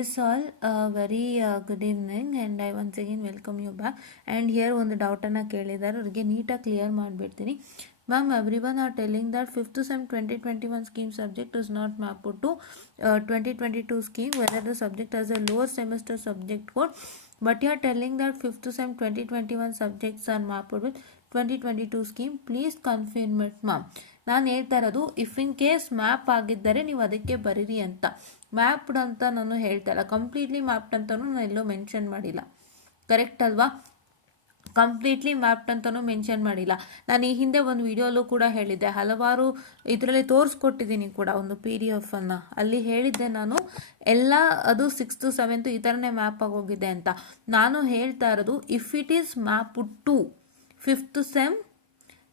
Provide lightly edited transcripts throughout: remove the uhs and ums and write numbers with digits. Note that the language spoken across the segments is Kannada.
Yes, all very good evening and I once again welcome you back. And here ಒಂದು ಡೌಟನ್ನು ಕೇಳಿದ್ದಾರೆ, ಅವ್ರಿಗೆ ನೀಟಾಗಿ ಕ್ಲಿಯರ್ ಮಾಡಿಬಿಡ್ತೀನಿ. Ma'am, everyone are telling that fifth sem 2021 scheme subject is not mapped to 2022 scheme, whether the subject has a lower semester subject code, but you are telling that fifth sem 2021 subjects are mapped with 2022 scheme. Please confirm it ma'am. ನಾನು ಹೇಳ್ತಾ ಇರೋದು, ಇಫ್ ಇನ್ ಕೇಸ್ ಮ್ಯಾಪ್ ಆಗಿದ್ದರೆ ನೀವು ಅದಕ್ಕೆ ಬರೀರಿ ಅಂತ. ಮ್ಯಾಪ್ಡ್ ಅಂತ ನಾನು ಹೇಳ್ತಾ ಇಲ್ಲ, ಕಂಪ್ಲೀಟ್ಲಿ ಮ್ಯಾಪ್ಡ್ ಅಂತಲೂ ನಾನು ಎಲ್ಲೋ ಮೆನ್ಷನ್ ಮಾಡಿಲ್ಲ. ಕರೆಕ್ಟ್ ಅಲ್ವಾ? ಕಂಪ್ಲೀಟ್ಲಿ ಮ್ಯಾಪ್ಡ್ ಅಂತಲೂ ಮೆನ್ಷನ್ ಮಾಡಿಲ್ಲ. ನಾನು ಈ ಹಿಂದೆ ಒಂದು ವಿಡಿಯೋಲ್ಲೂ ಕೂಡ ಹೇಳಿದ್ದೆ, ಹಲವಾರು ಇದರಲ್ಲಿ ತೋರಿಸ್ಕೊಟ್ಟಿದ್ದೀನಿ ಕೂಡ ಒಂದು PDF ಅನ್ನು. ಅಲ್ಲಿ ಹೇಳಿದ್ದೆ ನಾನು ಎಲ್ಲ ಅದು 6th 7th ಈ ಥರನೇ ಮ್ಯಾಪ್ ಆಗೋಗಿದೆ ಅಂತ. ನಾನು ಹೇಳ್ತಾ ಇರೋದು, if it is map to 5th sem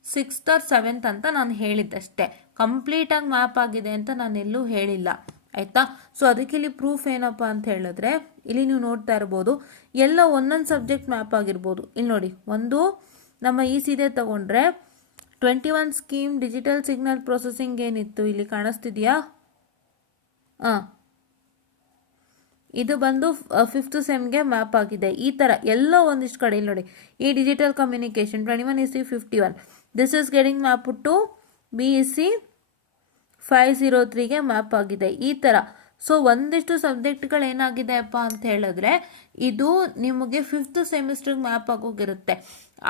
6th or 7th ಅಂತ ನಾನು ಹೇಳಿದ್ದಷ್ಟೇ. ಕಂಪ್ಲೀಟಾಗಿ ಮ್ಯಾಪ್ ಆಗಿದೆ ಅಂತ ನಾನು ಎಲ್ಲೂ ಹೇಳಿಲ್ಲ, ಆಯಿತಾ? ಸೊ ಅದಕ್ಕೆ ಇಲ್ಲಿ ಪ್ರೂಫ್ ಏನಪ್ಪ ಅಂತ ಹೇಳಿದ್ರೆ, ಇಲ್ಲಿ ನೀವು ನೋಡ್ತಾ ಇರ್ಬೋದು, ಎಲ್ಲ ಒಂದೊಂದು ಸಬ್ಜೆಕ್ಟ್ ಮ್ಯಾಪ್ ಆಗಿರ್ಬೋದು. ಇಲ್ಲಿ ನೋಡಿ, ಒಂದು ನಮ್ಮ ಸಿದೆ ತಗೊಂಡ್ರೆ 21 ಸ್ಕೀಮ್ ಡಿಜಿಟಲ್ ಸಿಗ್ನಲ್ ಪ್ರೊಸೆಸಿಂಗ್ ಏನಿತ್ತು ಇಲ್ಲಿ ಕಾಣಿಸ್ತಿದೆಯಾ? ಇದು ಬಂದು 5th ಸೆಮ್ಗೆ ಮ್ಯಾಪ್ ಆಗಿದೆ. ಈ ಥರ ಎಲ್ಲೋ ಒಂದಿಷ್ಟು ಕಡೆ ಇಲ್ಲಿ ನೋಡಿ, ಈ digital communication 21 51, this is getting map to BEC 503ಗೆ ಮ್ಯಾಪ್ ಆಗಿದೆ. ಈ ಥರ ಸೊ ಒಂದಿಷ್ಟು ಸಬ್ಜೆಕ್ಟ್ಗಳು ಏನಾಗಿದೆಯಪ್ಪ ಅಂತ ಹೇಳಿದ್ರೆ, ಇದು ನಿಮಗೆ 5th ಸೆಮಿಸ್ಟ್ರಿಗೆ ಮ್ಯಾಪ್ ಆಗೋಗಿರುತ್ತೆ.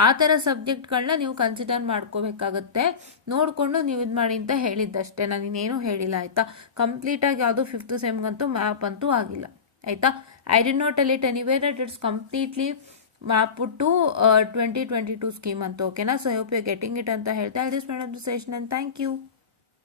ಆ ಥರ ಸಬ್ಜೆಕ್ಟ್ಗಳನ್ನ ನೀವು ಕನ್ಸಿಡರ್ ಮಾಡ್ಕೋಬೇಕಾಗತ್ತೆ. ನೋಡಿಕೊಂಡು ನೀವು ಇದು ಮಾಡಿ ಅಂತ ಹೇಳಿದ್ದಷ್ಟೇ, ನಾನು ಇನ್ನೇನು ಹೇಳಿಲ್ಲ, ಆಯಿತಾ? ಕಂಪ್ಲೀಟಾಗಿ ಯಾವುದು 5th ಸೆಮ್ಗಂತೂ ಮ್ಯಾಪ್ ಅಂತೂ ಆಗಿಲ್ಲ, ಆಯಿತಾ? I did not tell it anywhere that it's completely map to 2022 scheme ಅಂತ, ಓಕೆನಾ? So hope you getting it ಅಂತ ಹೇಳ್ತಾ this madam session, and thank you.